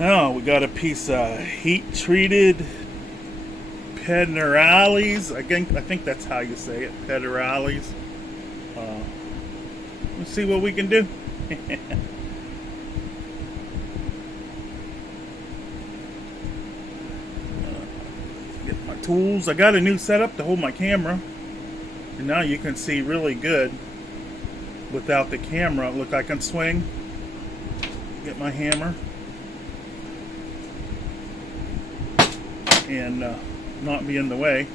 Oh, we got a piece of heat-treated pederales. I think that's how you say it, pederales. Uh, let's see what we can do. Get my tools. I got a new setup to hold my camera, and now you can see really good without the camera. Look, I can swing. Get my hammer and not be in the way,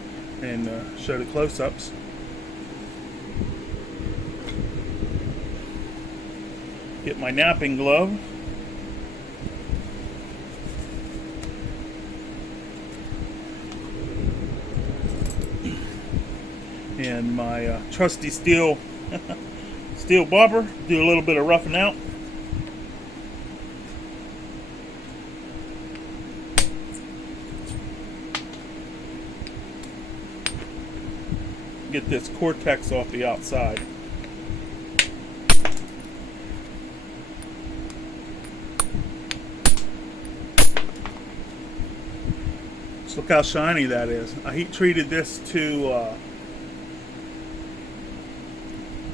and show the close-ups. Get my knapping glove. And my trusty steel bobber. Do a little bit of roughing out. Get this cortex off the outside. Just look how shiny that is. I heat treated this to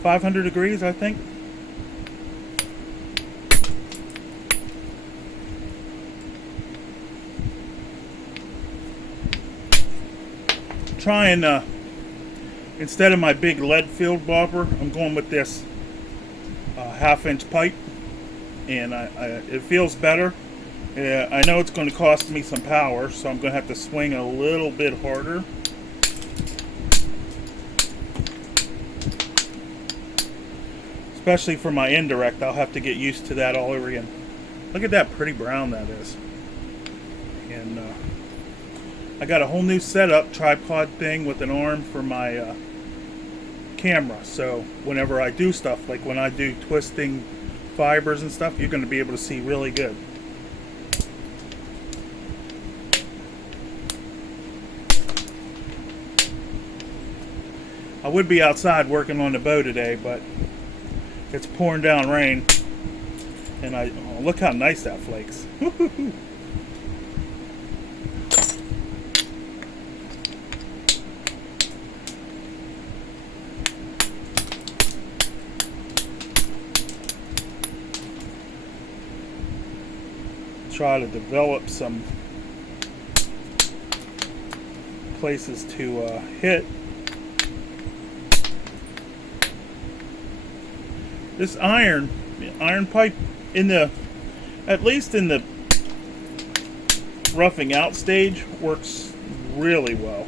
500 degrees, I think. Try and instead of my big lead-filled bobber, I'm going with this half-inch pipe, and it feels better. I know it's going to cost me some power, so I'm going to have to swing a little bit harder. Especially for my indirect, I'll have to get used to that all over again. Look at that pretty brown that is. And I got a whole new setup, tripod thing with an arm for my camera. So whenever I do stuff, like when I do twisting fibers and stuff, you're going to be able to see really good. I would be outside working on the bow today, but it's pouring down rain, and look how nice that flakes. Try to develop some places to hit. This iron pipe at least in the roughing out stage, works really well.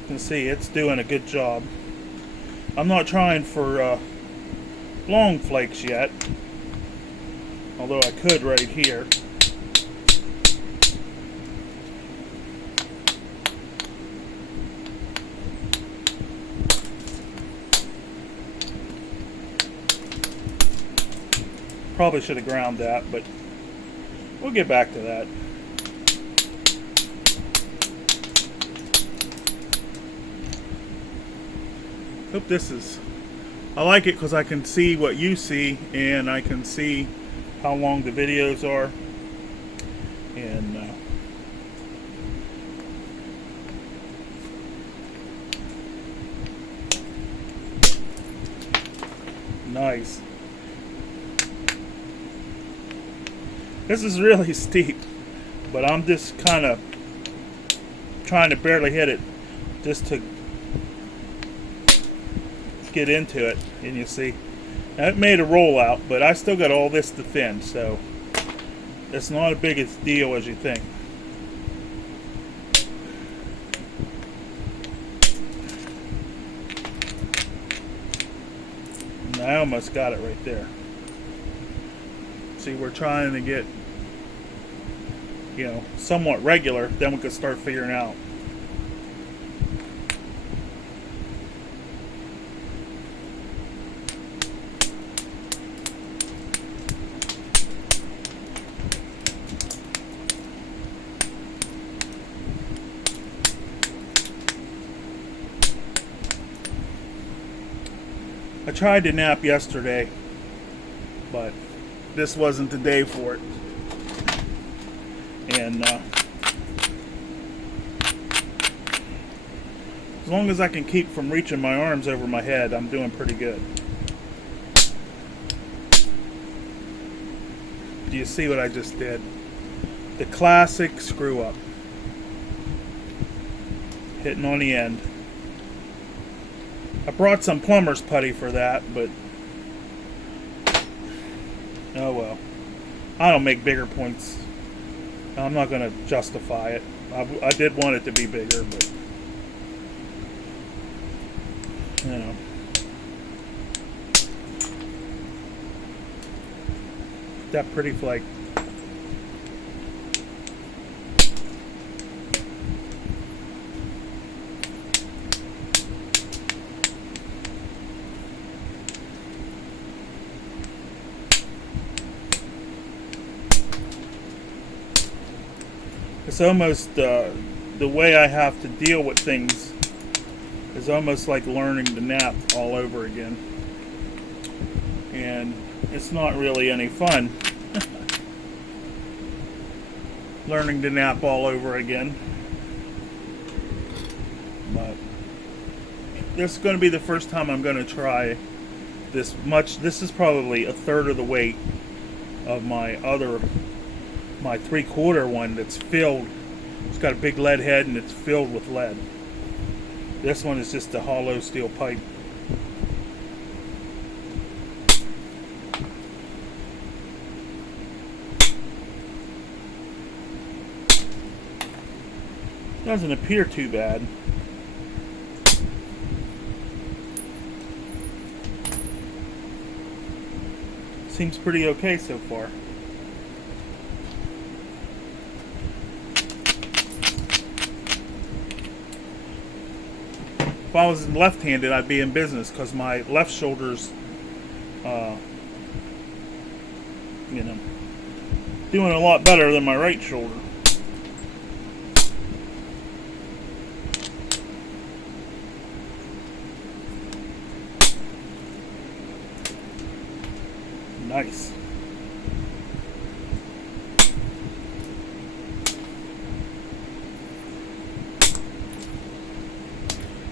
You can see it's doing a good job. I'm not trying for long flakes yet, although I could right here. Probably should have ground that, but we'll get back to that. Hope this is... I like it because I can see what you see, and I can see how long the videos are. And nice. This is really steep, but I'm just kind of trying to barely hit it just to get into it. And you see, now it made a rollout, but I still got all this to thin, so it's not as big a deal as you think. And I almost got it right there. See, we're trying to get, somewhat regular, then we could start figuring out. I tried to nap yesterday, but this wasn't the day for it. And as long as I can keep from reaching my arms over my head, I'm doing pretty good. Do you see what I just did? The classic screw up. Hitting on the end. I brought some plumber's putty for that, but oh well. I don't make bigger points. I'm not going to justify it. I did want it to be bigger, but you know. That pretty flake. It's almost the way I have to deal with things is almost like learning to nap all over again. And it's not really any fun learning to nap all over again. But this is going to be the first time I'm going to try this much. This is probably a third of the weight of my 3/4 one that's filled. It's got a big lead head and it's filled with lead. This one is just a hollow steel pipe. Doesn't appear too bad. Seems pretty okay so far. If I was left-handed, I'd be in business because my left shoulder's, doing a lot better than my right shoulder. Nice.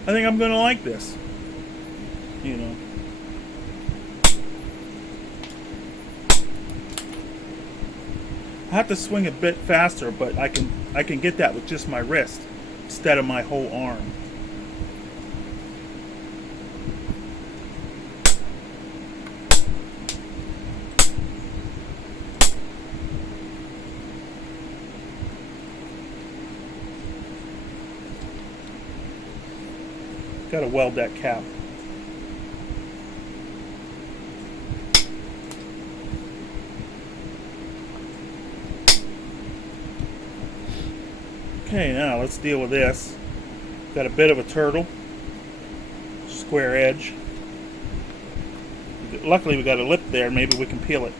I think I'm going to like this. I have to swing a bit faster, but I can get that with just my wrist instead of my whole arm. Got to weld that cap. Okay, now let's deal with this. Got a bit of a turtle. Square edge. Luckily we got a lip there, maybe we can peel it.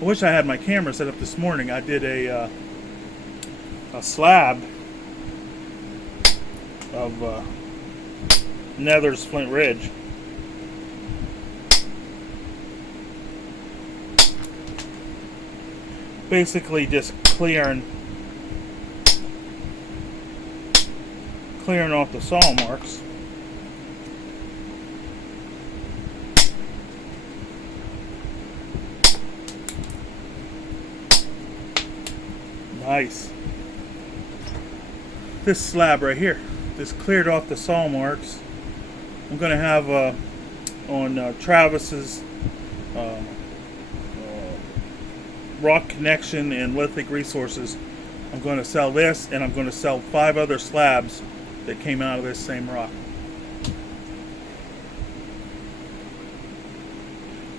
I wish I had my camera set up this morning. I did a slab of Nether's Flint Ridge. Basically just clearing off the saw marks. Nice. This slab right here, just cleared off the saw marks. I'm going to have on Travis's Rock Connection and Lithic Resources, I'm going to sell this, and I'm going to sell 5 other slabs that came out of this same rock.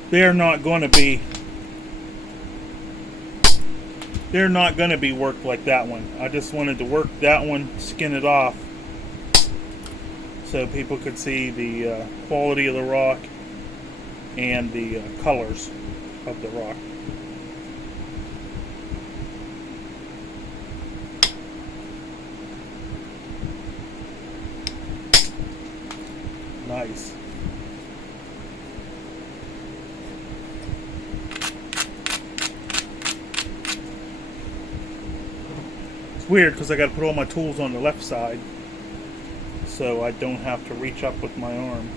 They're not going to be they're not going to be worked like that one. I just wanted to work that one, skin it off, so people could see the quality of the rock and the colors of the rock. Nice. It's weird because I got to put all my tools on the left side so I don't have to reach up with my arm.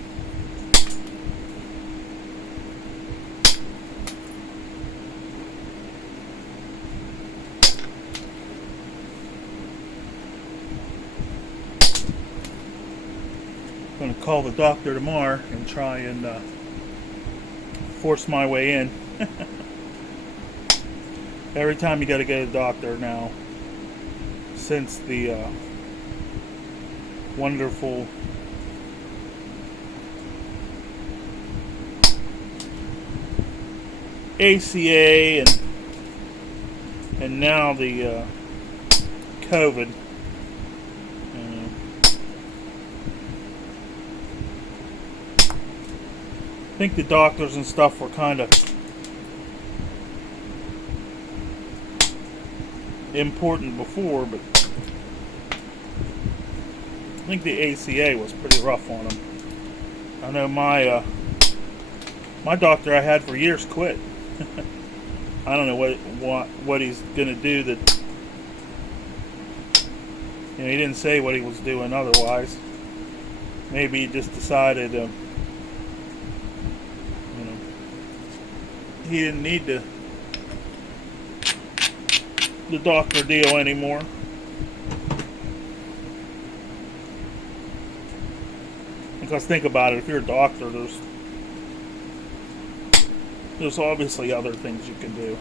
I'm going to call the doctor tomorrow and try and force my way in. Every time you got to go to the doctor now, since the wonderful ACA and now the COVID. I think the doctors and stuff were kind of important before, but I think the ACA was pretty rough on them. I know my doctor I had for years quit. I don't know what he's gonna do. That, you know, he didn't say what he was doing otherwise. Maybe he just decided, he didn't need the doctor deal anymore. Because think about it, if you're a doctor, there's obviously other things you can do.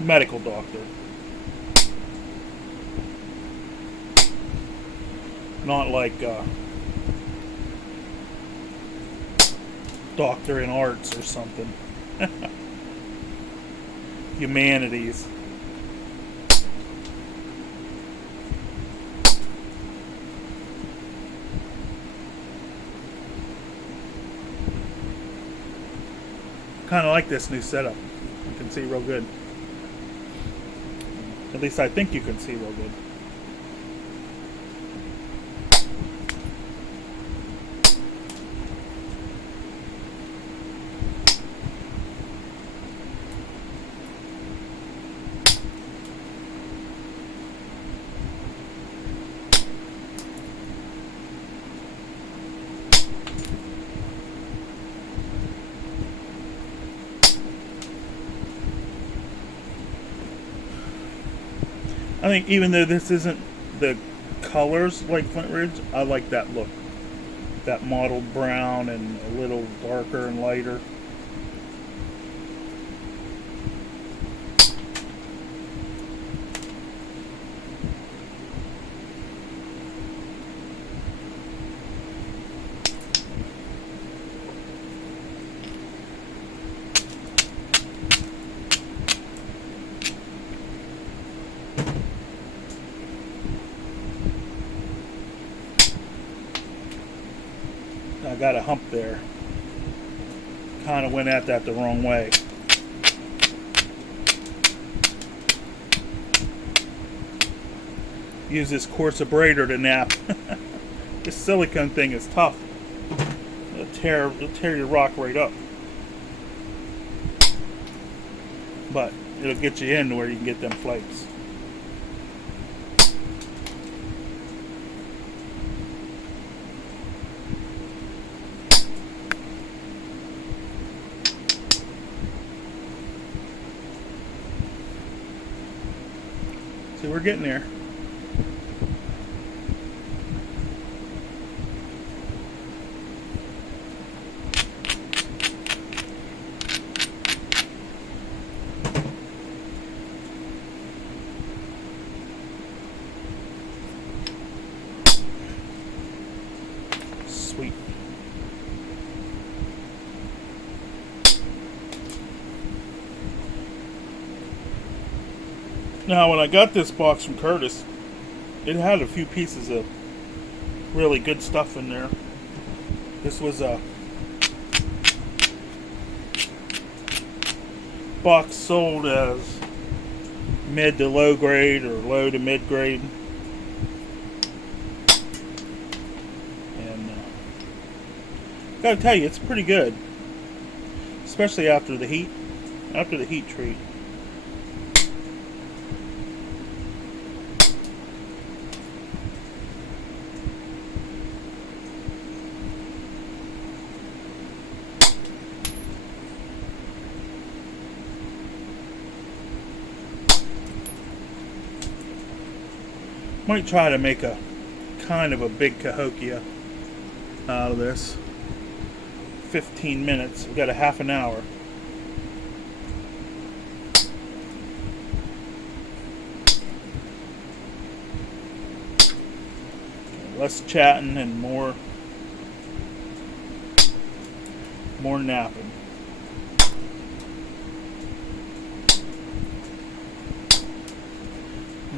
Medical doctor. Not like doctor in arts or something. Humanities. Kind of like this new setup. You can see real good. At least I think you can see real good. I think even though this isn't the colors like Flint Ridge, I like that look. That mottled brown and a little darker and lighter. I got a hump there. Kind of went at that the wrong way. Use this coarse abrader to nap. This silicone thing is tough. It'll tear your rock right up. But it'll get you in where you can get them flakes. See, we're getting there. Sweet. Now, when I got this box from Curtis, it had a few pieces of really good stuff in there. This was a box sold as mid to low grade or low to mid grade. And gotta tell you, it's pretty good. Especially after the heat treat. Might try to make a kind of a big cahokia out of this. 15 minutes. We've got a half an hour. Less chatting and more napping.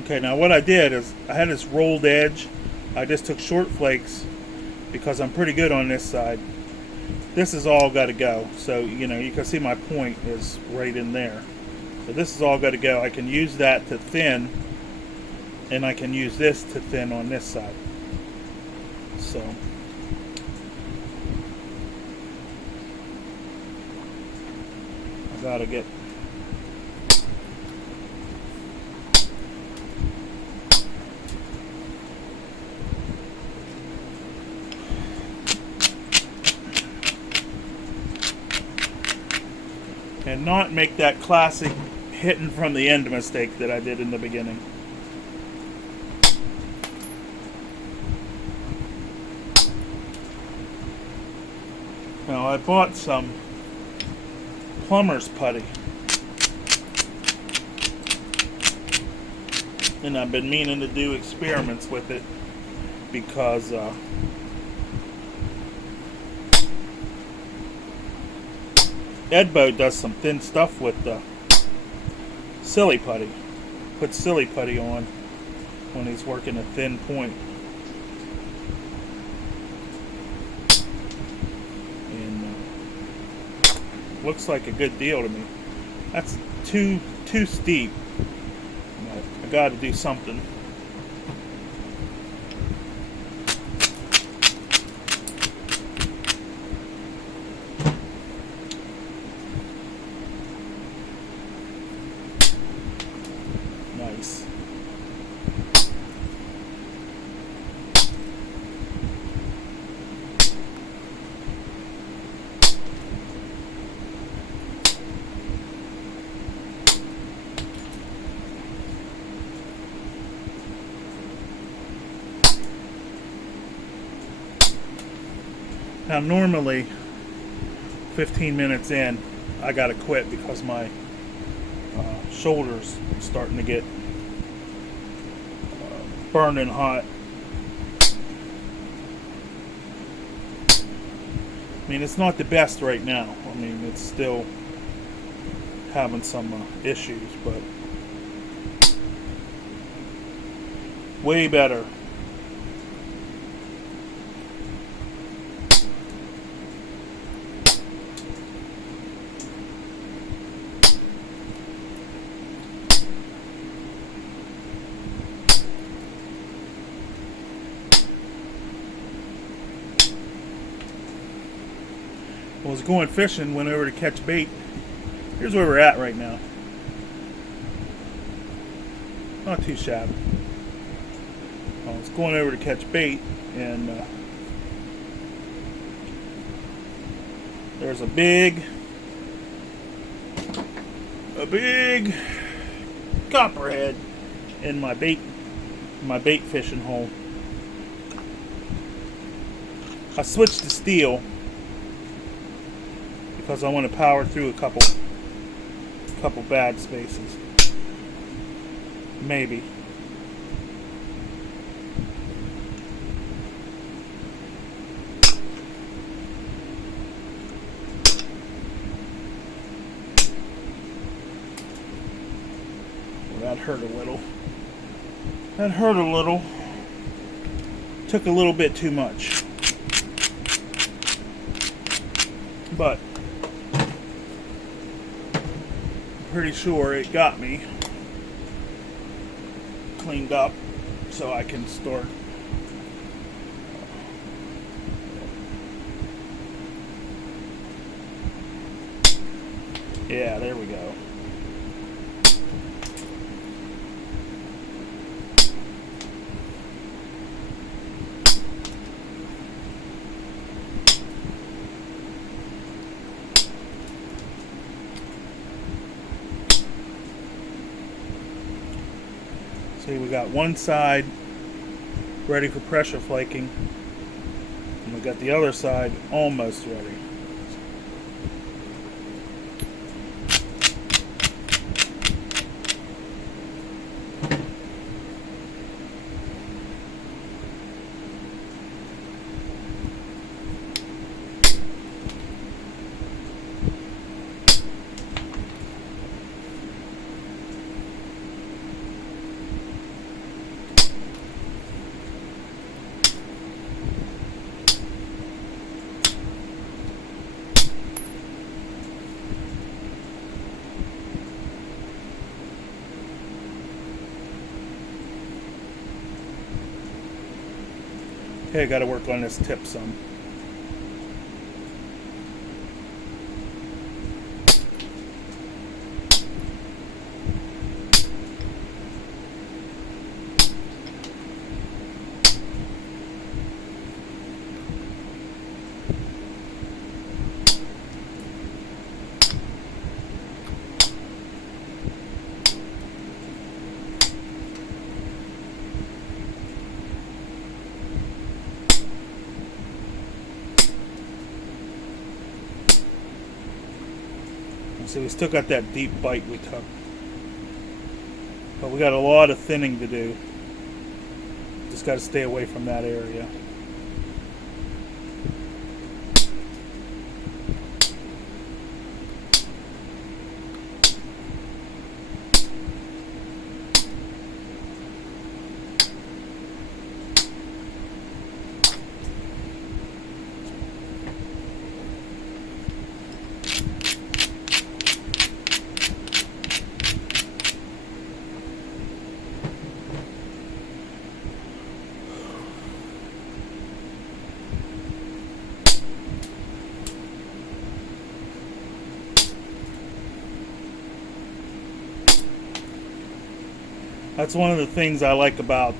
Okay, now what I did is I had this rolled edge. I just took short flakes because I'm pretty good on this side. This is all got to go. So, you know, you can see my point is right in there. So this is all got to go. I can use that to thin, and I can use this to thin on this side. So I gotta get and not make that classic hitting from the end mistake that I did in the beginning. Now I bought some plumber's putty, and I've been meaning to do experiments with it because Edbo does some thin stuff with the silly putty. Puts silly putty on when he's working a thin point. And looks like a good deal to me. That's too steep. I got to do something. Nice. Now normally 15 minutes in I gotta quit because my shoulders are starting to get burning hot. I mean, it's not the best right now. I mean, it's still having some issues, but way better. I was going fishing, went over to catch bait. Here's where we're at right now. Not too shabby. I was going over to catch bait, and there's a big copperhead in my bait fishing hole. I switched to steel because I want to power through a couple bad spaces. Maybe. that hurt a little. That hurt a little. Took a little bit too much. But I'm pretty sure it got me cleaned up so I can start. Yeah, there we go. See, we got one side ready for pressure flaking, and we got the other side almost ready. Okay, I gotta work on this tip some. So we still got that deep bite we took. But we got a lot of thinning to do. Just got to stay away from that area. That's one of the things I like about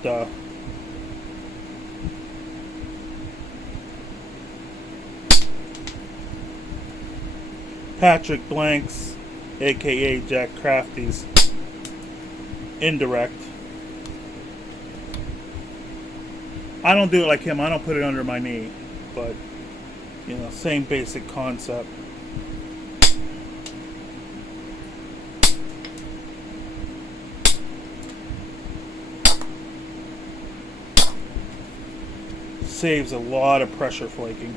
Patrick Blank's, aka Jack Crafty's indirect. I don't do it like him. I don't put it under my knee, but you know, same basic concept. Saves a lot of pressure flaking.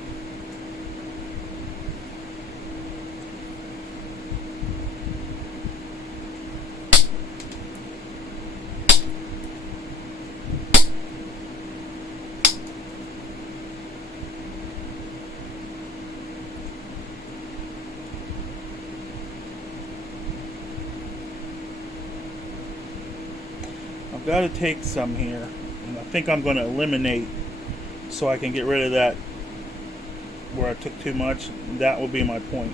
I've got to take some here, and I think I'm going to eliminate so I can get rid of that where I took too much. That will be my point.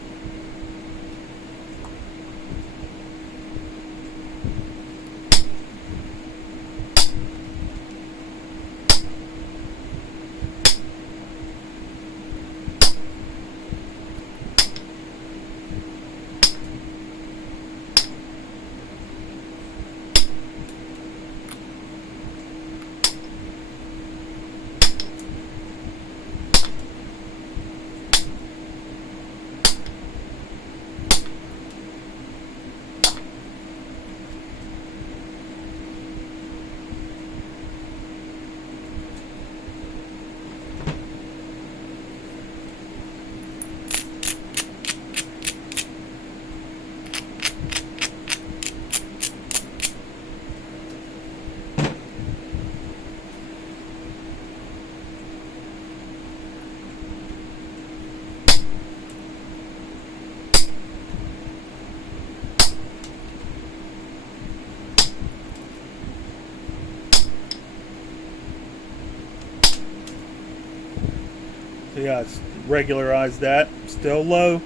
So yeah, it's regularize that. Still low.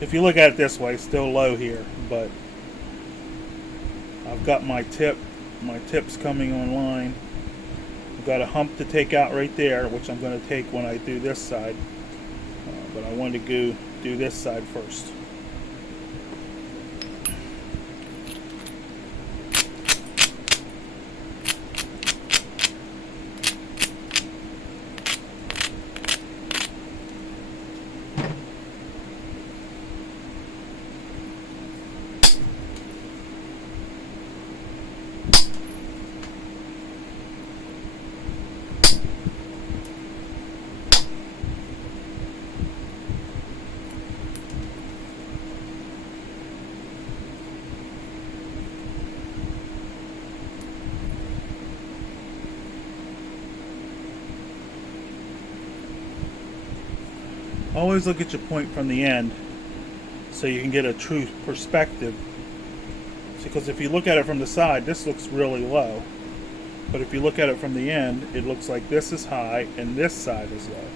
If you look at it this way, still low here, but I've got my tips coming online. I've got a hump to take out right there, which I'm going to take when I do this side. But I wanted to go do this side first. Always look at your point from the end so you can get a true perspective. Because if you look at it from the side, this looks really low. But if you look at it from the end, it looks like this is high and this side is low.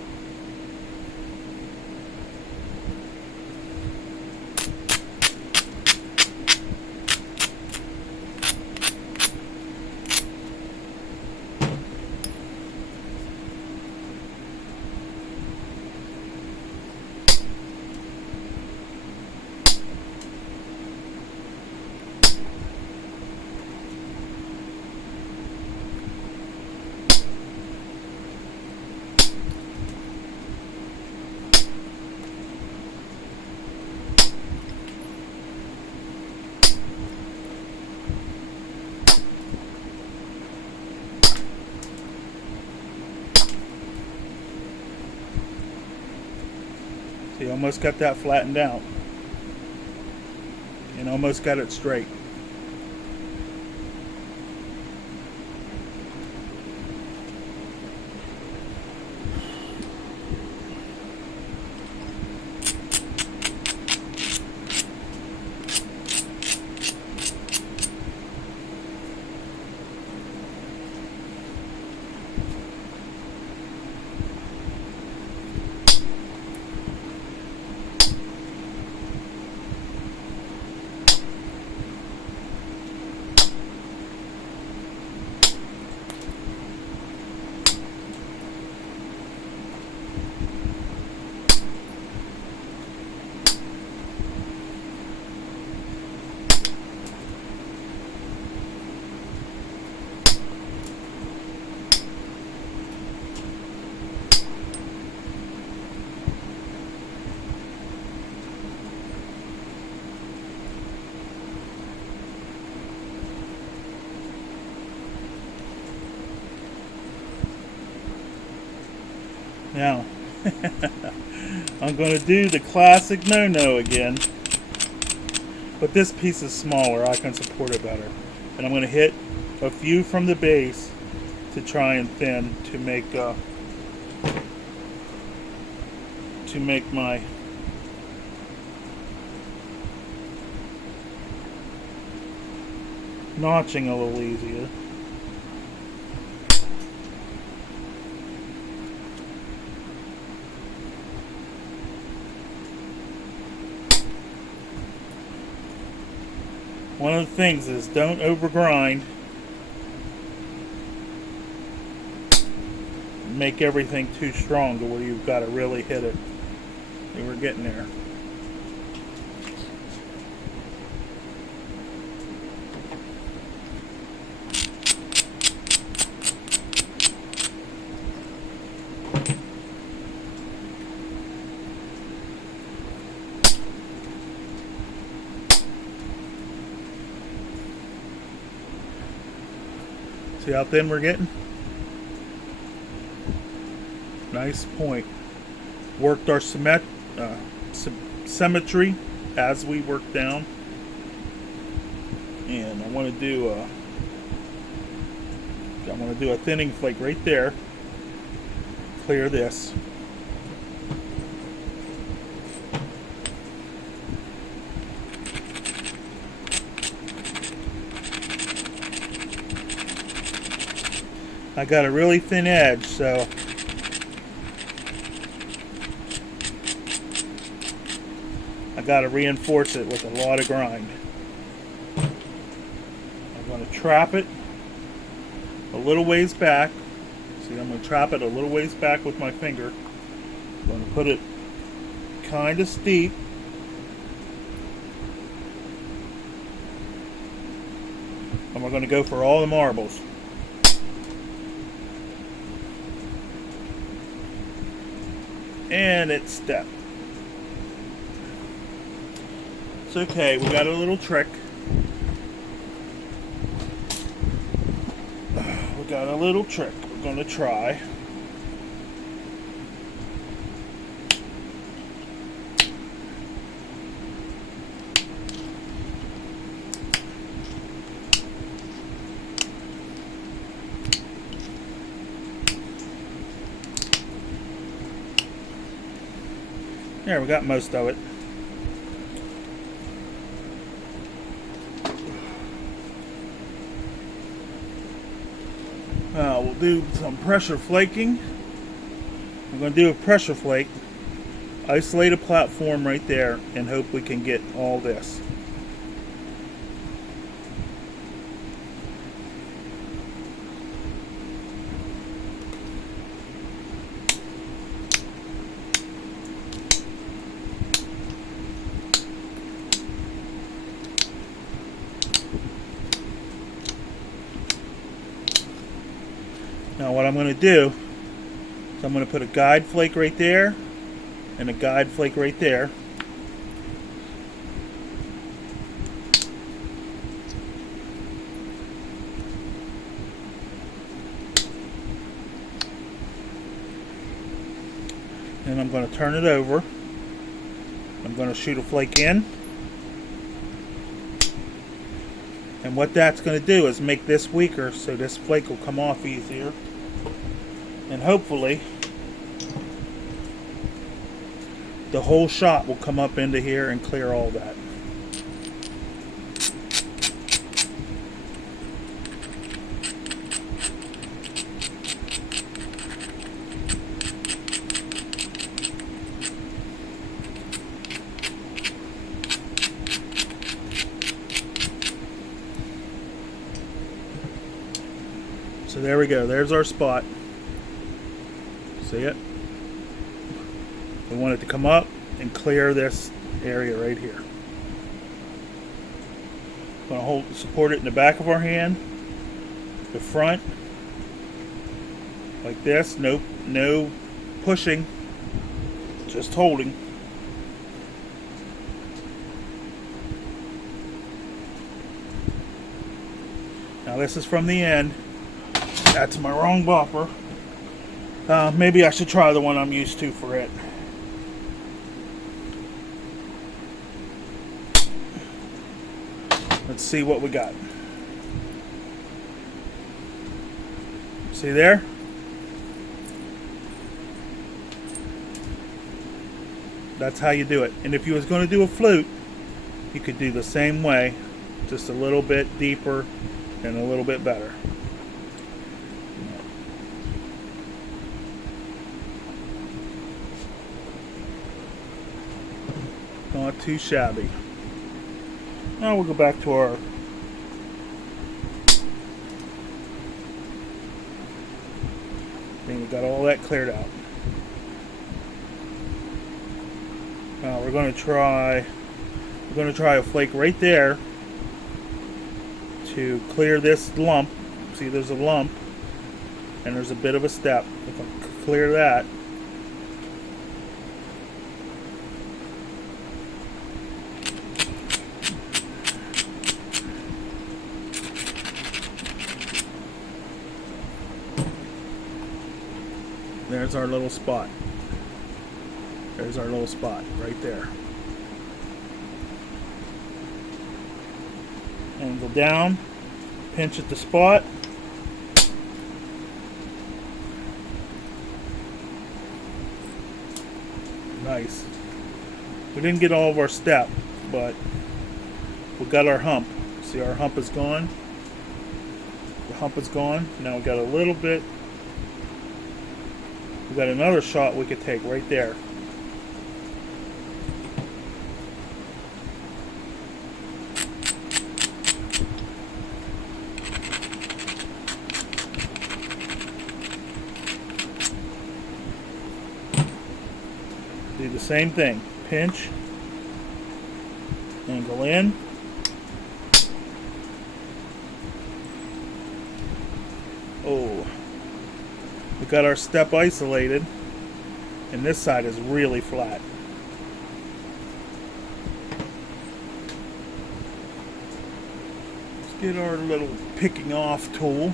So you almost got that flattened out and almost got it straight. Now, I'm going to do the classic no-no again, but this piece is smaller. I can support it better. And I'm going to hit a few from the base to try and thin to make my notching a little easier. One of the things is don't overgrind. Make everything too strong to where you've got to really hit it. And we're getting there. See how thin we're getting? Nice point. Worked our symmetry as we work down. And I want to do a thinning flake right there. Clear this. I got a really thin edge, so I got to reinforce it with a lot of grind. I'm going to trap it a little ways back. See, I'm going to trap it a little ways back with my finger. I'm going to put it kind of steep. And we're going to go for all the marbles. And it's stepped. It's okay, we got a little trick. We got a little trick we're going to try. There, we got most of it. We'll do some pressure flaking. I'm going to do a pressure flake, isolate a platform right there, and hope we can get all this. Now what I'm going to do is I'm going to put a guide flake right there and a guide flake right there. And I'm going to turn it over. I'm going to shoot a flake in. And what that's going to do is make this weaker so this flake will come off easier. And hopefully the whole shot will come up into here and clear all that. So there we go, there's our spot. See it? We want it to come up and clear this area right here. Going to support it in the back of our hand, the front, like this. No pushing, just holding. Now this is from the end. That's my wrong bopper. Maybe I should try the one I'm used to for it. Let's see what we got. See there? That's how you do it. And if you was going to do a flute, you could do the same way, just a little bit deeper and a little bit better. Not too shabby. Now we'll go back to our thing. We got all that cleared out. Now we're going to try a flake right there to clear this lump. See, there's a lump and there's a bit of a step. If I clear that, there's our little spot. There's our little spot right there. Angle down, pinch at the spot. Nice. We didn't get all of our step, but we got our hump. See, our hump is gone. The hump is gone. Now we got a little bit. We got another shot we could take right there. same thing. Pinch, angle in. Oh, we got our step isolated, and this side is really flat. Let's get our little picking off tool.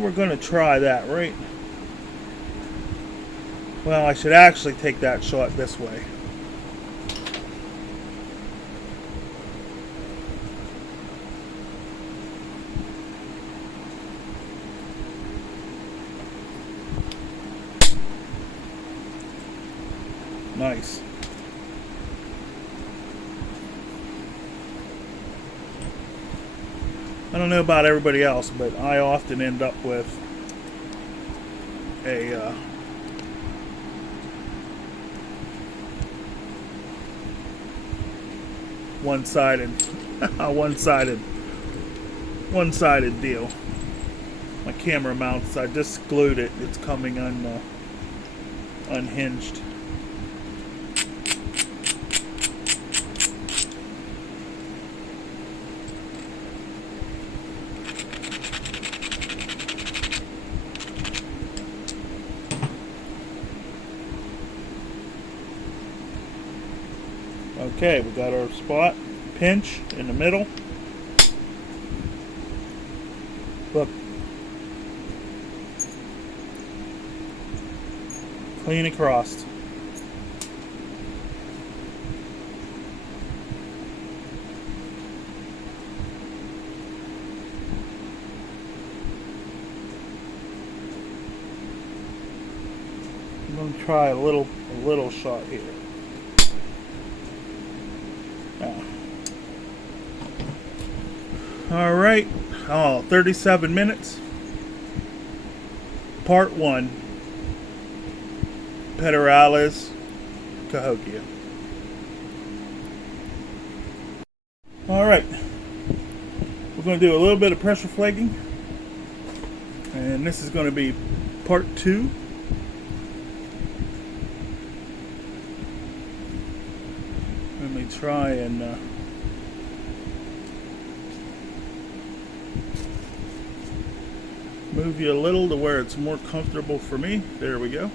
We're going to try that, right? Well, I should actually take that shot this way. Nice. I don't know about everybody else, but I often end up with a one-sided deal. My camera mounts, I just glued it. It's coming unhinged. Okay, we got our spot, pinch in the middle. Look. Clean across. I'm going to try a little shot here. All right, 37 minutes. Part 1. Pederales, Cahokia. All right, we're going to do a little bit of pressure flaking, and this is going to be part 2. Let me try and move you a little to where it's more comfortable for me. There we go.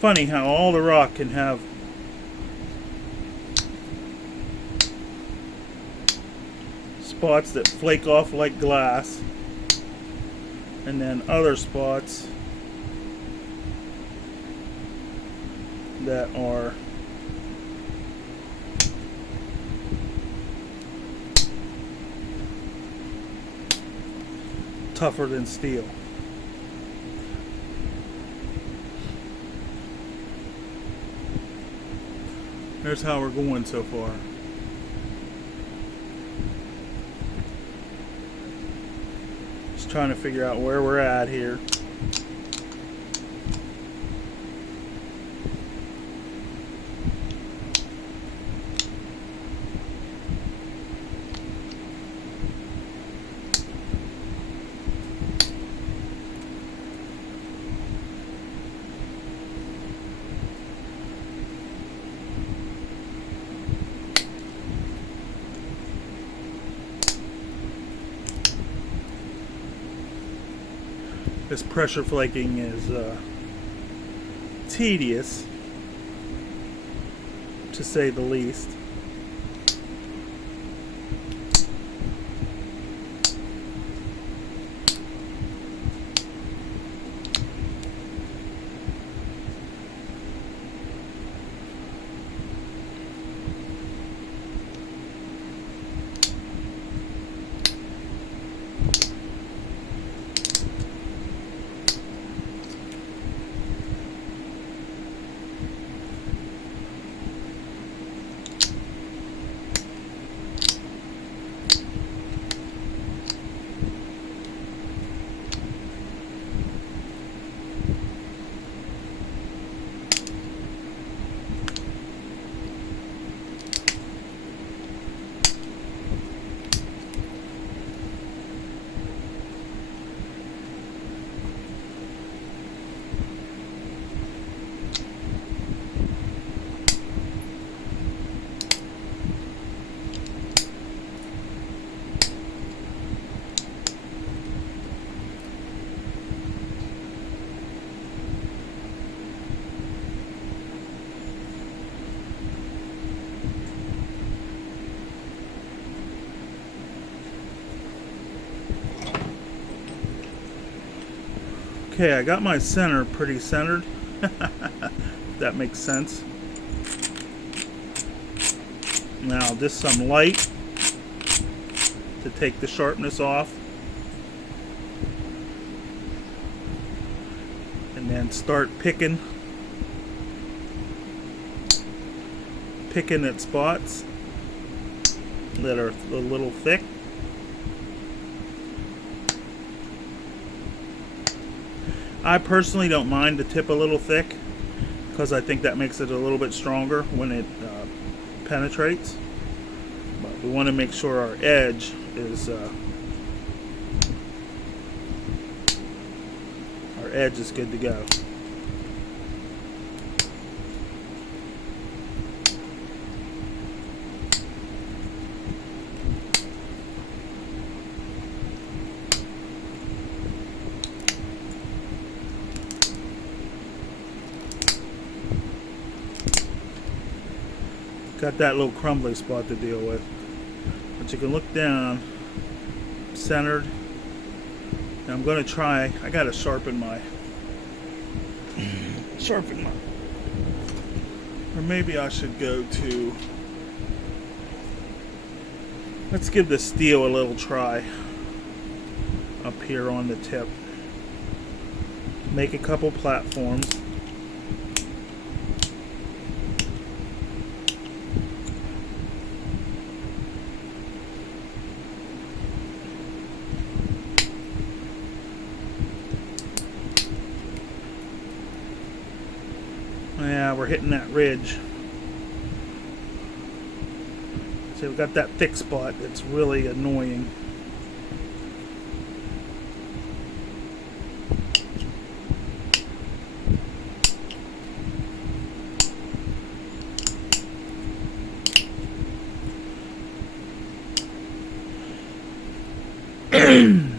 Funny how all the rock can have spots that flake off like glass, and then other spots that are tougher than steel. There's how we're going so far. Just trying to figure out where we're at here. This pressure flaking is tedious, to say the least. Okay, I got my center pretty centered. If that makes sense. Now just some light to take the sharpness off. And then start picking at spots that are a little thick. I personally don't mind the tip a little thick because I think that makes it a little bit stronger when it penetrates. But we want to make sure our edge is good to go. Got that little crumbly spot to deal with, but you can look down, centered. And I'm going to try. I got to sharpen my, or maybe I should go to. Let's give the steel a little try up here on the tip. Make a couple platforms. Yeah, we're hitting that ridge. So we've got that thick spot that's really annoying. And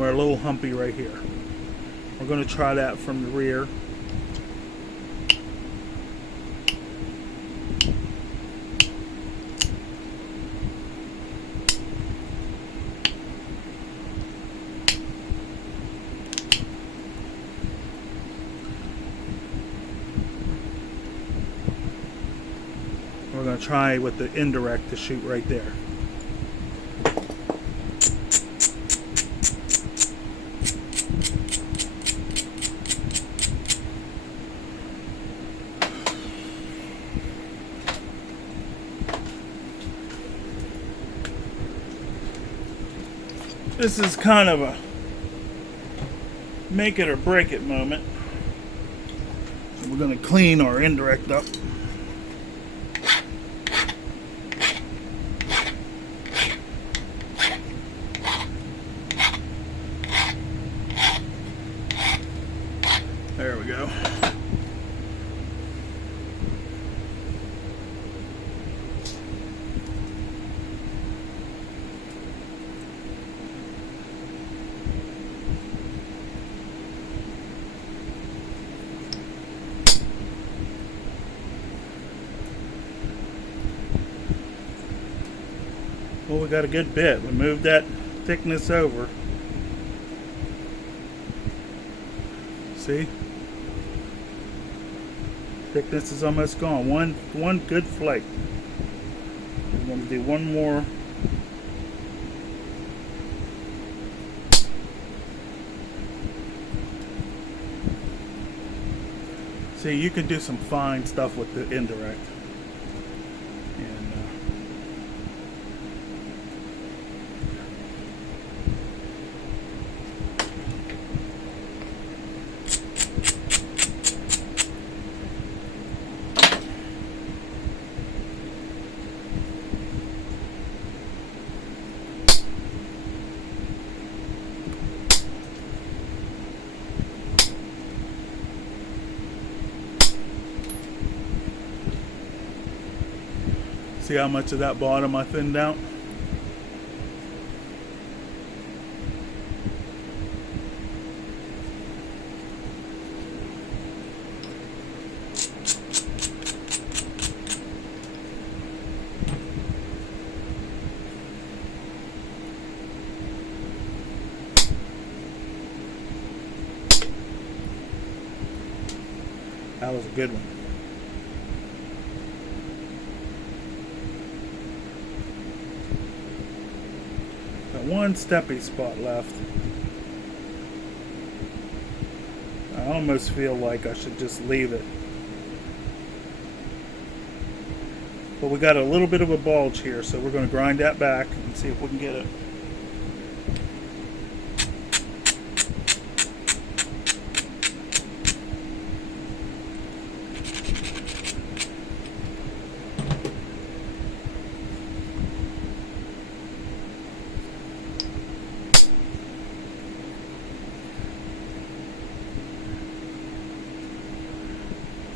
we're a little humpy right here. We're going to try that from the rear. We're going to try with the indirect to shoot right there. This is kind of a make it or break it moment. We're going to clean our indirect up. There we go. Well, we got a good bit. We moved that thickness over. See? Thickness is almost gone. One good flake. I'm going to do one more. See, you can do some fine stuff with the indirect. And see how much of that bottom I thinned out? That was a good one. Got one steppy spot left. I almost feel like I should just leave it. But we got a little bit of a bulge here, so we're going to grind that back and see if we can get it.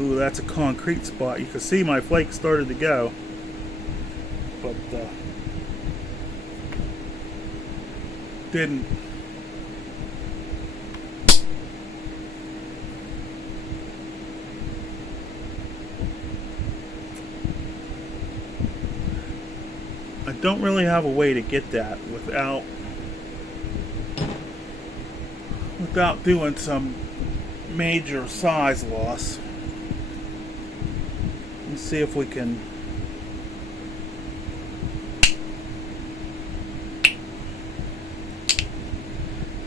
Ooh, that's a concrete spot. You can see my flake started to go, but didn't. I don't really have a way to get that without doing some major size loss. Let's see if we can.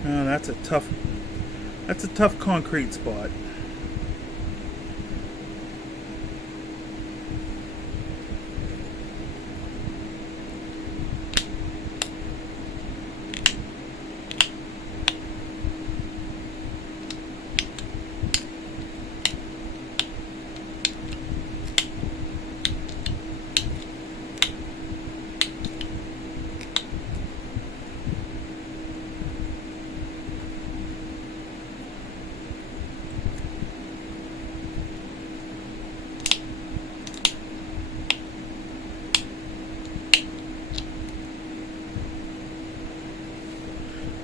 Oh, that's a tough concrete spot.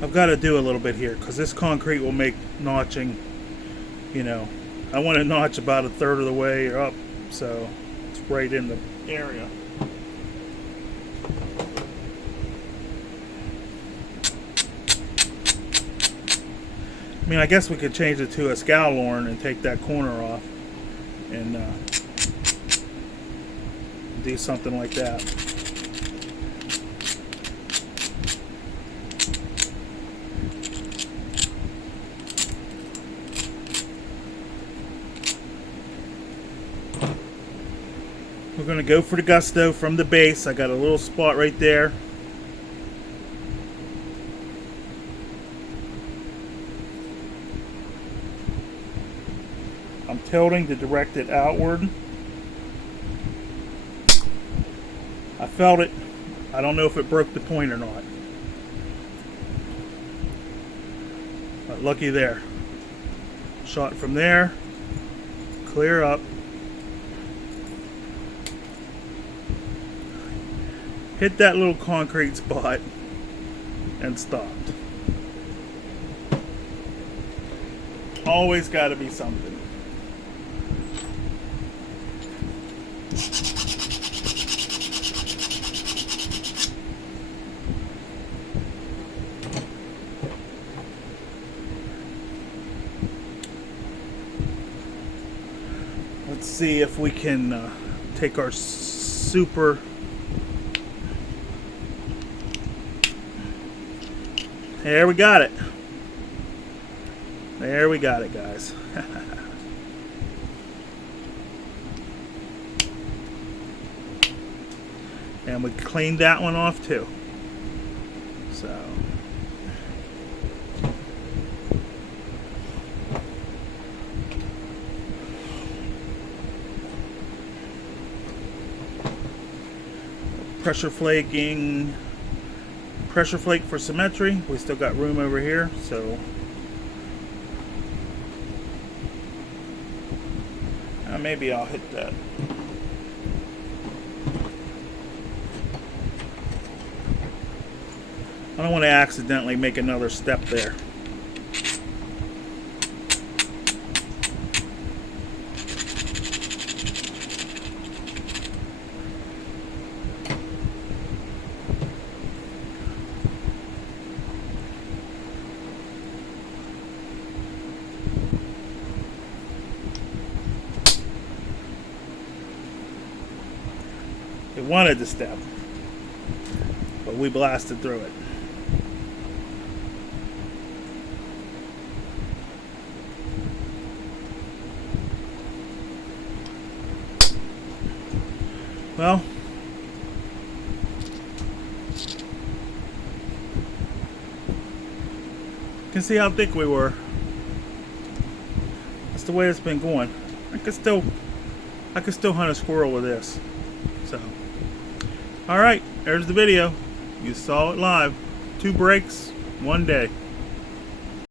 I've got to do a little bit here because this concrete will make notching, you know, I want to notch about 1/3 of the way up, so it's right in the area. I mean, I guess we could change it to a scalorn and take that corner off and do something like that. We're going to go for the gusto from the base. I got a little spot right there. I'm tilting to direct it outward. I felt it. I don't know if it broke the point or not. But looky there. Shot from there. Clear up. Hit that little concrete spot and stopped. Always got to be something. see if we can take our super there we got it. There we got it, guys. And we cleaned that one off too. So pressure flake for symmetry. We still got room over here, so maybe I'll hit that. I don't want to accidentally make another step there. It wanted to step, but we blasted through it. Well, you can see how thick we were. That's the way it's been going. I could still hunt a squirrel with this. So, all right, there's the video. You saw it live. 2 breaks, 1 day.